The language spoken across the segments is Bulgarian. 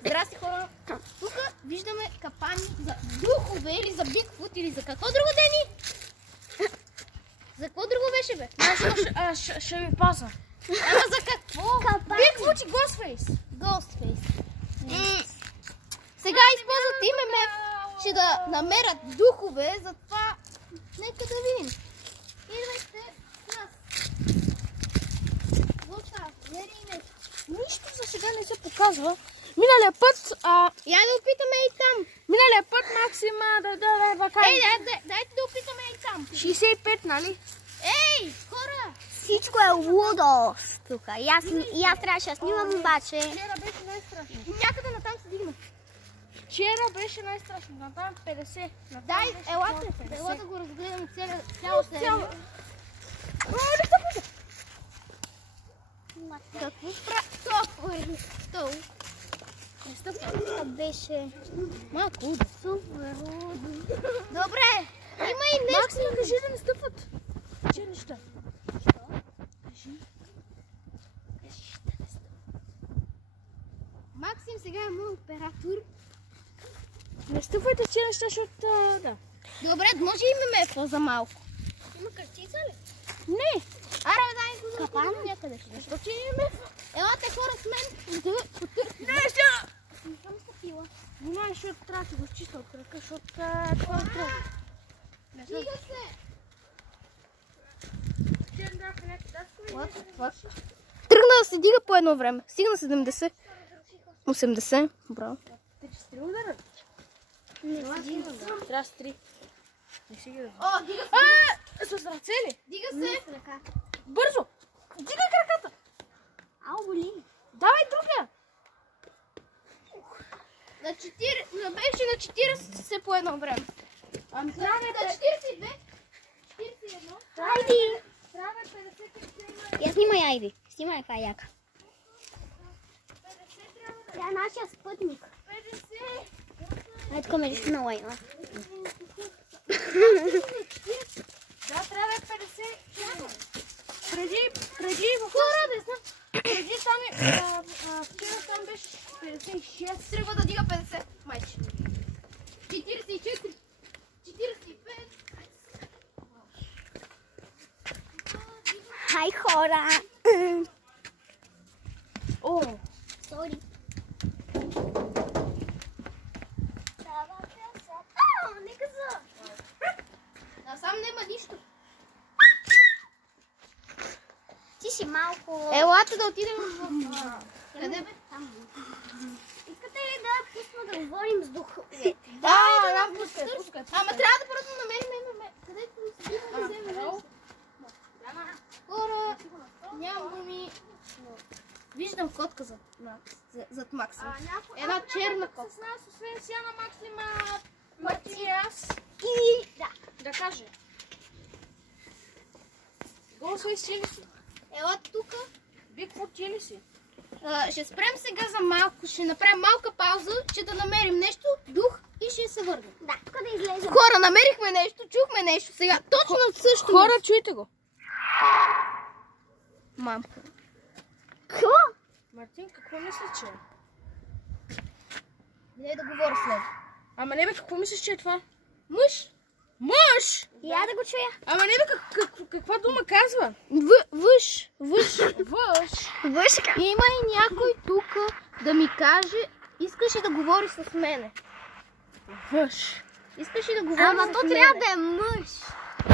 Здрасти, хора! Тук виждаме капани за духове или за Бигфут или за какво друго, Дени? За какво друго беше, бе? Ще ви паса. Ама за какво? Бигфут и Ghostface. Ghostface. Сега използват име Меф, ще да намерят духове, затова нека да видим. Идвайте с нас. Нищо за сега не се показва. Миналия път... Я да опитаме и там. Миналия път Максима да каже. Ей, дайте да опитаме и там. 65, нали? Ей, хора! Всичко е лудост тук. И аз трябваше да снимам, обаче. Вчера беше най-страшно. Някъде натам се дигна. Вчера беше най-страшно. Натам 50. Дай, елате да го разгледаме цяло село. Какво прави? Толкова Това беше малко удо. супер лудо. Добре, има и нещо. Максима, кажи да не стъпват. Че неща. Максим сега е мой оператор. Не стъпвайте че неща, защото... Да. Добре, може и мемефа за малко. Има картица ли? Не. Аре, дай го Капан? някъде. Защо че не мемефа? Елате хора с мен. Нещо! Не съм стъпила. Внимай, защото трябва да го изчиста от крака, защото това е трудно. Стига се. Тръгна да се дига по едно време. Стигна 70. 80. Браво. Те че сте ударят? Трябва с 3. Не си ги да. О, дига се. С ръце ли? Дига се. Бързо! Дигай краката! Ау, боли. Давай другия! На 4, беше на 40 се по едно време. Ами трябва На да 42. 41. Айди! Трябва 50. Я снимай, Айди. Снимай каква е яка. Тя е нашия спътник. 50. Ай, така ме лично на лайна. Да, трябва да е 50. Преди в Хора, не знам. преди там вчера там беше 56. Трябва да дига 50. Майче. 44. 45. Хай, хора! О! Сори. Нека за... Насам няма нищо. Ти си малко... Елате да отидем в... Къде бе? Там. Искате ли да пусна да говорим с духовете? Да, пускай. Ама трябва да първо намерим където си да вземем. Хора, няма ми... Виждам котка зад Максима. Една черна котка. С нас, освен Сяна, Максима, Матиас. И... Да. Да каже. Ghostface ли си? Ела тук. Бигфут ли си? Ще спрем сега за малко. Ще направим малка пауза, че да намерим нещо, дух и ще се върнем. Да, тук да излезем. Хора, намерихме нещо, чухме нещо сега. Точно също. Хора, чуйте го. Мамка. Какво? Мартин, какво мислиш, че е? Не да говоря след. Ама не бе, какво мислиш, че е това? Мъж! Мъж! Я да го чуя. Ама не бе, каква дума казва? Въж. Въшка. Има и някой тук да ми каже, искаш да говори с мене. Въж. Искаш да говори Ама с то мене. трябва да е мъж.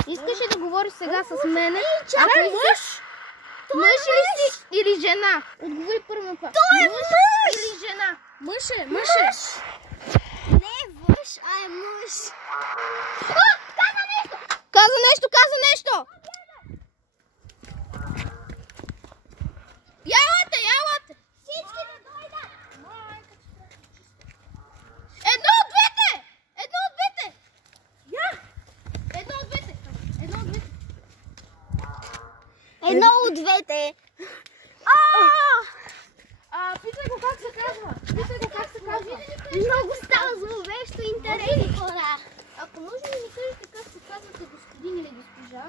Искаш да говориш сега с мене. Чакай, мъж! Мъж ли си или жена? Отговори първо на това. Той е мъж! Или жена? Мъж е, мъж е. Не е въж, а е мъж. Каза нещо! Ялате! Всички да дойдат. Едно от двете! Едно от двете! Едно от двете. Питай го как се казва. Много става зловещо интересни хора. Ако може да ми кажете как се казвате господин или госпожа,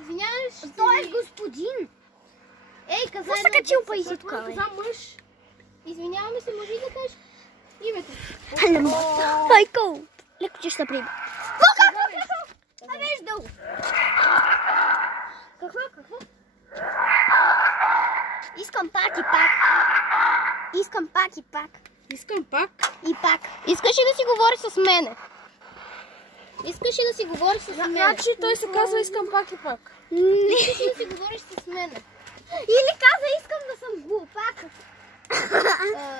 извинявай ли ще Той е господин. Ей, каза Какво се качил па и си тук, бе? Каза мъж. Извиняваме се, може ли да кажеш Не мога. Майко. Леко че ще приема. Какво? Виждал. Какво? Искам пак и пак. Искам пак и пак. Искам пак. И пак. Искаш ли да си говориш с мене? Искаш ли да си говориш с мене? Значи той се казва искам пак и пак. Искаш ли да си говориш с мене? Или каза искам да съм глупак.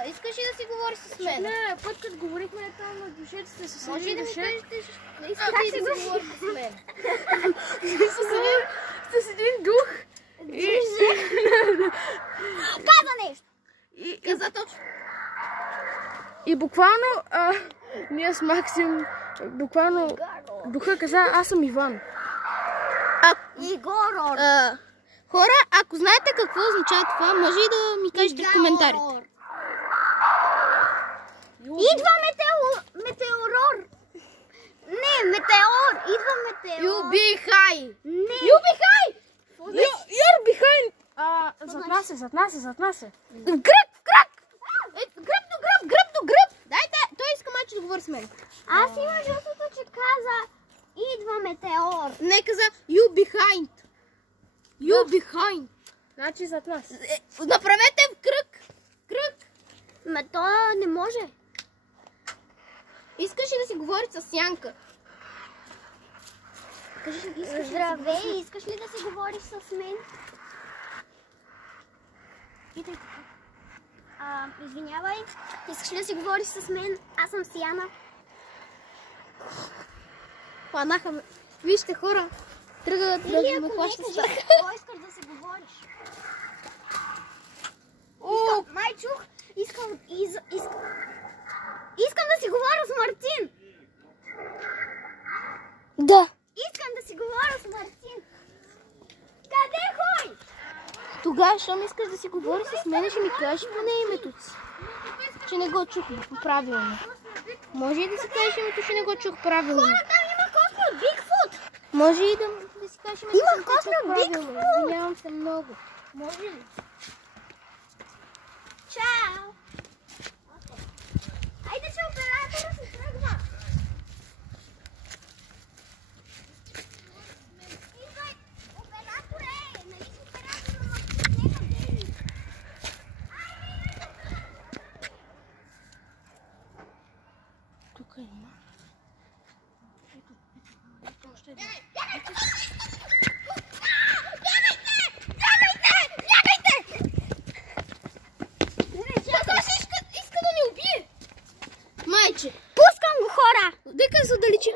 Искаш ли да си говориш с мен? Не, път като говорихме там на душеците с Може ли един да ми душе. кажеш, не искаш ли да си говориш с мен? С един дух. Каза нещо. Каза точно. И буквално ние с Максим, буквално духа каза, аз съм Иван. Игорор. Хора, ако знаете какво означава това, може и да ми кажете в коментарите. Идва метеорор. Не, метеор. Идва метеор. Юбихай! Не. Юбихай! You're behind. Зад нас е. В гръб до гръб! Дайте, той иска майче да говори с мен. Аз имам чувството, че каза идва метеор. Не каза you behind. You behind. Значи зад нас. Направете в кръг. Ме то не може. Искаш ли да си говориш с Янка? Здравей, искаш ли да си говориш с мен? Извинявай, искаш ли да си говориш с мен? Аз съм Сияна. Планаха ме. Вижте, хора, тръгват да ме хващат с ръка. Кой искаш да си говориш? Май чух, искам да си говоря с Мартин. Да. Искам да си говоря с Мартин. Къде хой? Тогава, щом искаш да си говориш с мен, ще ми кажеш поне името си. Че не го чух правилно. Може и да си кажеш името, че не го чух правилно. Хора, там има космо Бигфут. Може и да си кажеш името, Има че не го чух космо правилно. Бигфут. Извинявам се много. Може ли? Чао. Айде, че оператора се тръгва. Идвай, операторе, нали си оператора на последна ден? Тук има. Иска да ни убие. Майче. Пускам го, хора. Дека се отдалечи.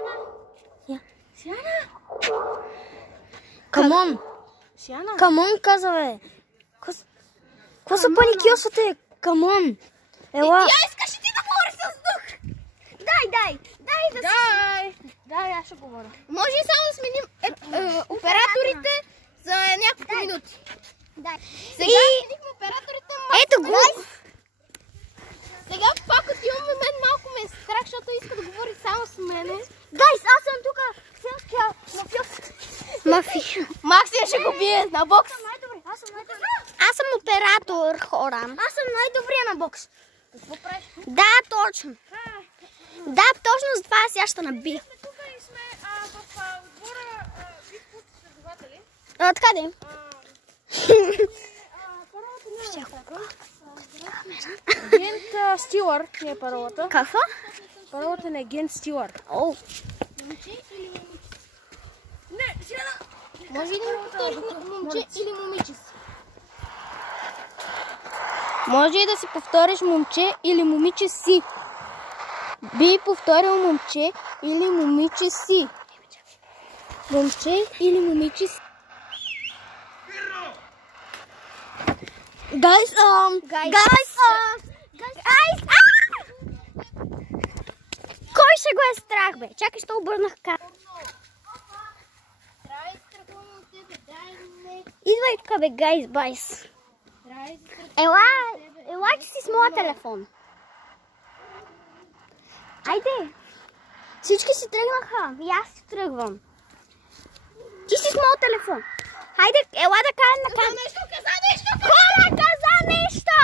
Сияна. Камон. Сияна. Камон, каза, бе. Какво са паникьосвате? Камон. Ела. Я искаш и ти да говориш с дух. Дай да Дай, аз ще говоря. Може и само да сменим операторите за няколко минути. Дай. Сега сменихме операторите. Ето го. Сега пак отиваме мен, малко ме е страх, защото иска да говори само с мене. Гайс, аз съм тук. Селския мафио. Максия ще го бие на бокс. Аз съм оператор, хора. Аз съм най-добрия на бокс. Какво правиш? Да, точно. Да, точно за това аз ще набия. Тук и сме в отбора Бигфут следователи. Откъде? Агент Стюар ни е паролата. Какво? Паролата на агент Стюар. О, Не, Сияна! Може ли да ми повториш момче или момиче си? Може и да си повториш момче или момиче си. Би повторил момче или момиче си. Момче или момиче си. Гайс, кой ще го е страх, бе? Чакай, ще обърнах камера. Идвай тук, бе, гайс, байс. Ела, че си с моя телефон. Айде. Всички си тръгнаха. И аз си тръгвам. Ти си с моят телефон. Хайде, ела да кажем на камера. Каза нещо! Хора, каза нещо!